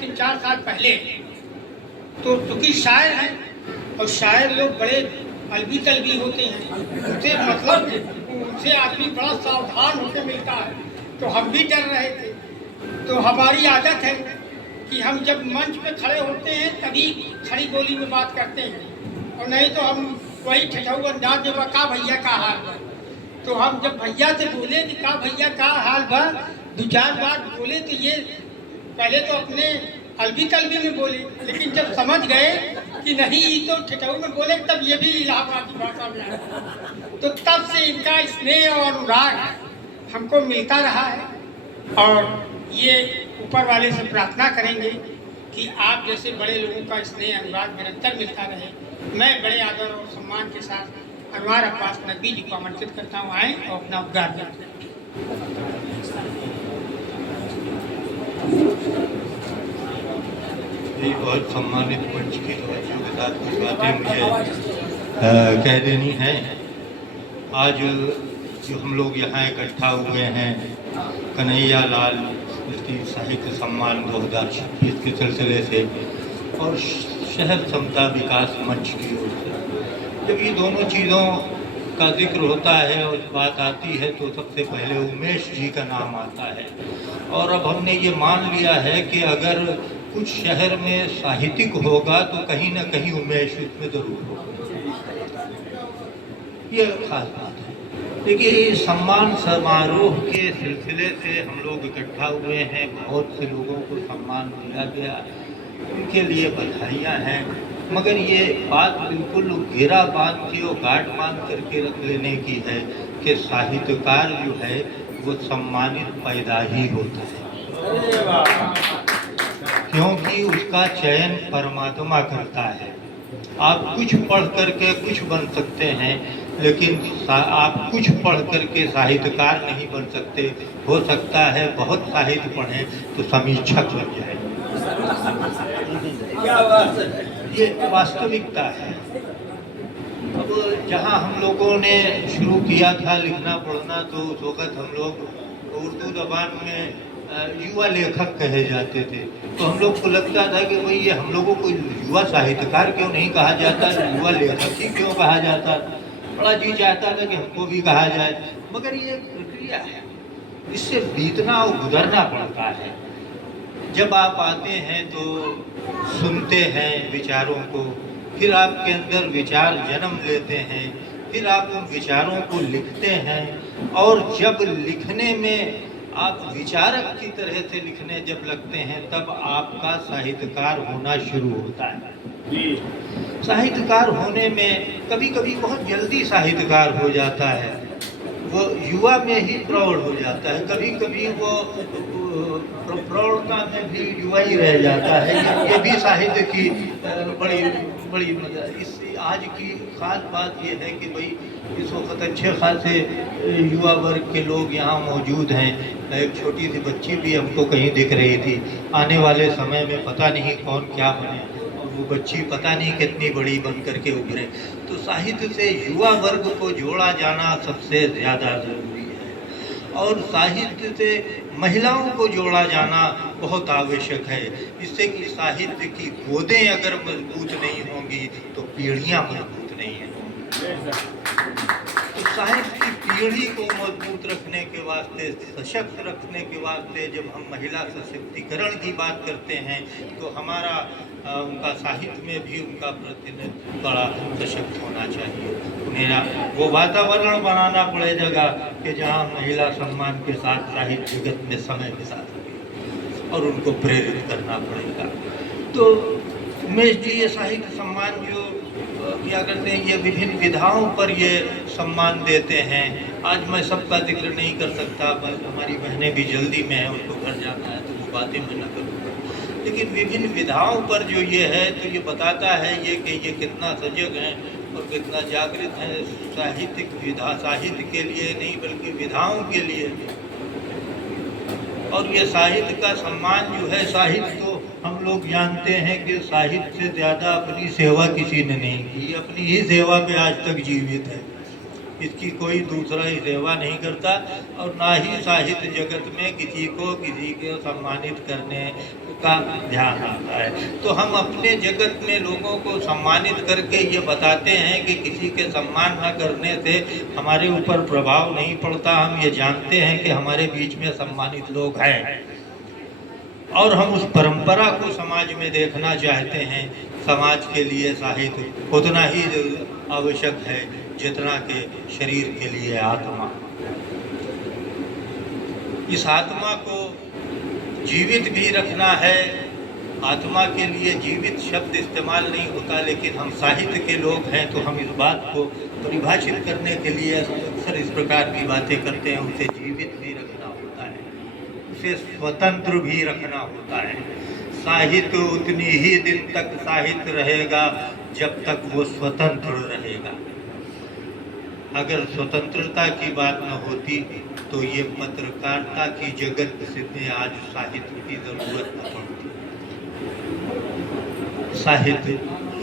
3-4 साल पहले, तो चूँकि शायर हैं और शायर लोग बड़े अलवी तलवी होते हैं, उनसे मतलब उनसे आदमी बड़ा सावधान होकर मिलता है, तो हम भी डर रहे थे। तो हमारी आदत है कि हम जब मंच पे खड़े होते हैं तभी खड़ी बोली में बात करते हैं, और नहीं तो हम वही ठठाऊ अंदाज में का भैया का हाल बा। तो हम जब भैया से बोले कि का भैया का हाल बा, 2-4 बार बोले तो ये पहले तो अपने अलवी तलवी में बोले, लेकिन जब समझ गए कि नहीं ये तो ठठाऊ में बोले, तब ये भी इलाहाबादी भाषा में आए। तो तब से इनका स्नेह और अनुराग हमको मिलता रहा है, और ये ऊपर वाले से प्रार्थना करेंगे कि आप जैसे बड़े लोगों का स्नेह अनुराग निरंतर मिलता रहे। मैं बड़े आदर और सम्मान के साथ अनवार अब्बास नकवी जी को आमंत्रित करता हूँ, आएँ और अपना उपगार दें। बहुत सम्मानित मंच की तवज्जो के साथ कुछ बातें मुझे कह देनी है। आज जो हम लोग यहाँ इकट्ठा हुए हैं कन्हैया लाल साहित्य सम्मान 2026 के सिलसिले से और शहर समता विकास मंच की ओर से, जब ये दोनों चीज़ों का जिक्र होता है और बात आती है तो सबसे पहले उमेश जी का नाम आता है। और अब हमने ये मान लिया है कि अगर कुछ शहर में साहित्यिक होगा तो कहीं ना कहीं उमेश उसमें ज़रूर होगा, ये खास बात है। देखिए, सम्मान समारोह के सिलसिले से हम लोग इकट्ठा हुए हैं, बहुत से लोगों को सम्मान दिया गया, उनके लिए बधाइयाँ हैं, मगर ये बात बिल्कुल घेरा बांध के और गांठ बांध करके रख लेने की है कि साहित्यकार जो है वो सम्मानित पैदा ही होता है, क्योंकि उसका चयन परमात्मा करता है। आप कुछ पढ़ करके कुछ बन सकते हैं, लेकिन आप कुछ पढ़ करके साहित्यकार नहीं बन सकते। हो सकता है बहुत साहित्य पढ़ें तो समीक्षक बन जाए, ये वास्तविकता है। अब जहाँ हम लोगों ने शुरू किया था लिखना पढ़ना, तो उस वक़्त हम लोग उर्दू ज़बान में युवा लेखक कहे जाते थे, तो हम लोग को लगता था कि भाई ये हम लोगों को युवा साहित्यकार क्यों नहीं कहा जाता, युवा लेखक ही क्यों कहा जाता। बड़ा जी चाहता था कि हमको भी कहा जाए, मगर ये प्रक्रिया है, इससे बीतना और गुजरना पड़ता है। जब आप आते हैं तो सुनते हैं विचारों को, फिर आपके अंदर विचार जन्म लेते हैं, फिर आप उन विचारों को लिखते हैं, और जब लिखने में आप विचारक की तरह से लिखने जब लगते हैं तब आपका साहित्यकार होना शुरू होता है। साहित्यकार होने में कभी कभी बहुत जल्दी साहित्यकार हो जाता है, वो युवा में ही प्रौढ़ हो जाता है, कभी कभी वो प्रौढ़ता में भी युवा ही रह जाता है। ये भी साहित्य की बड़ी बड़ी इस आज की खास बात ये है कि भाई इस वक्त अच्छे खासे युवा वर्ग के लोग यहाँ मौजूद हैं। एक छोटी सी बच्ची भी हमको कहीं दिख रही थी, आने वाले समय में पता नहीं कौन क्या बने, और वो बच्ची पता नहीं कितनी बड़ी बन करके उभरे। तो साहित्य से युवा वर्ग को जोड़ा जाना सबसे ज़्यादा ज़रूरी है, और साहित्य से महिलाओं को जोड़ा जाना बहुत आवश्यक है। इससे कि साहित्य की गोदें अगर मजबूत नहीं होंगी तो पीढ़ियाँ मजबूत नहीं होंगी। तो साहित्य की पीढ़ी को मजबूत रखने के वास्ते, सशक्त रखने के वास्ते जब हम महिला सशक्तिकरण की बात करते हैं तो हमारा उनका साहित्य में भी उनका प्रतिनिधित्व बड़ा सशक्त होना चाहिए। उन्हें वो वातावरण बनाना पड़ेगा कि जहाँ महिला सम्मान के साथ साहित्य जगत में समय के साथ और उनको प्रेरित करना पड़ेगा। तो उमेश जी ये साहित्य सम्मान जो क्या करते हैं, ये विभिन्न विधाओं पर ये सम्मान देते हैं। आज मैं सबका जिक्र नहीं कर सकता, हमारी बहनें भी जल्दी में हैं, उनको घर जाना है तो वो बातें मैं न करूँगा, लेकिन विभिन्न विधाओं पर जो ये है तो ये बताता है ये कि ये कितना सजग हैं और कितना जागृत हैं साहित्यिक विधा, साहित्य के लिए नहीं बल्कि विधाओं के लिए। और ये साहित्य का सम्मान जो है, साहित्य तो हम लोग जानते हैं कि साहित्य से ज़्यादा अपनी सेवा किसी ने नहीं की, अपनी ही सेवा पे आज तक जीवित है, इसकी कोई दूसरा ही सेवा नहीं करता, और ना ही साहित्य जगत में किसी को सम्मानित करने का ध्यान आता है। तो हम अपने जगत में लोगों को सम्मानित करके ये बताते हैं कि किसी के सम्मान न करने से हमारे ऊपर प्रभाव नहीं पड़ता। हम ये जानते हैं कि हमारे बीच में सम्मानित लोग हैं और हम उस परंपरा को समाज में देखना चाहते हैं। समाज के लिए साहित्य उतना ही आवश्यक है जितना कि शरीर के लिए आत्मा। इस आत्मा को जीवित भी रखना है। आत्मा के लिए जीवित शब्द इस्तेमाल नहीं होता, लेकिन हम साहित्य के लोग हैं तो हम इस बात को परिभाषित करने के लिए अक्सर इस प्रकार की बातें करते हैं। उसे जीवित भी रखना होता है, उसे स्वतंत्र भी रखना होता है। साहित्य उतनी ही दिन तक साहित्य रहेगा जब तक वो स्वतंत्र रहेगा। अगर स्वतंत्रता की बात न होती तो ये पत्रकारिता की जगत से आज साहित्य की जरूरत न पड़ती। साहित्य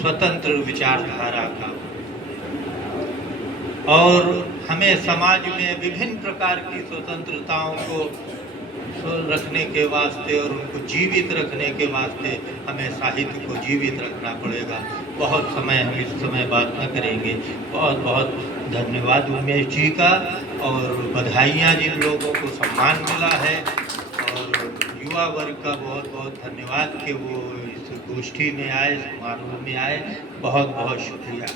स्वतंत्र विचारधारा का, और हमें समाज में विभिन्न प्रकार की स्वतंत्रताओं को रखने के वास्ते और उनको जीवित रखने के वास्ते हमें साहित्य को जीवित रखना पड़ेगा। बहुत समय हम इस समय बात न करेंगे। बहुत बहुत धन्यवाद उमेश जी का, और बधाइयाँ जिन लोगों को सम्मान मिला है, और युवा वर्ग का बहुत बहुत धन्यवाद कि वो इस गोष्ठी में आए, समारोह में आए। बहुत बहुत शुक्रिया।